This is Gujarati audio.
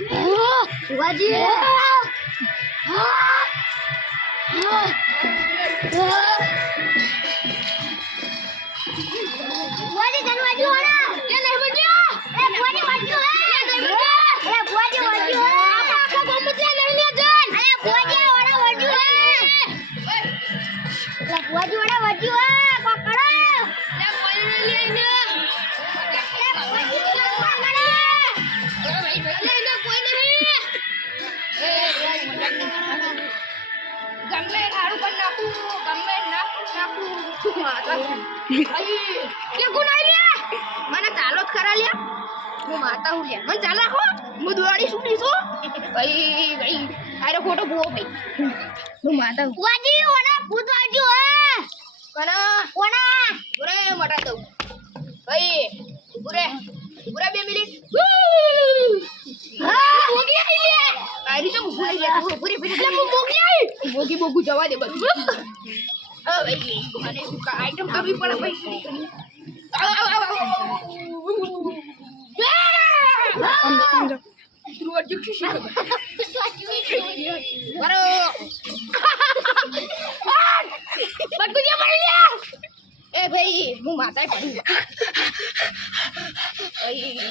શિવાજી બુઆજી ધનવાજી વાળા એ નહીં બન્યો એ બુઆજી વાળ્યો એ નહીં બન્યો એ બુઆજી વાળ્યો આપા આખા ગોમતી નહીં લે જન અરે બુઆજી વાળા વાળ્યો એ બુઆજી વાળા વાળ્યો પકડો લે પૈણી લે ને ગમે હારું પર નાખું ગમે નાખું માતા ભાઈ કે ગુનાઈ લે મને ચાલો જ ખરા લે હું માતા હું લે મને ચાલ રાખો હું દોડી સુડી છો ભાઈ આરે ફોટો ભૂવો ભાઈ હું માતા હું વાજી ઓના ભૂત વાજો હે કના કોના ઉરે મટા દઉં ભાઈ ઉરે 2 મિનિટ હા મોગી આઈ લે આરી તો મોગી લે પૂરી લે મોગી આઈ મોગી બોગુ જવા દે બધું ભાઈ મને આઈટમ કરવી પડે ભાઈ એ ભાઈ હું માતા કરું ભાઈ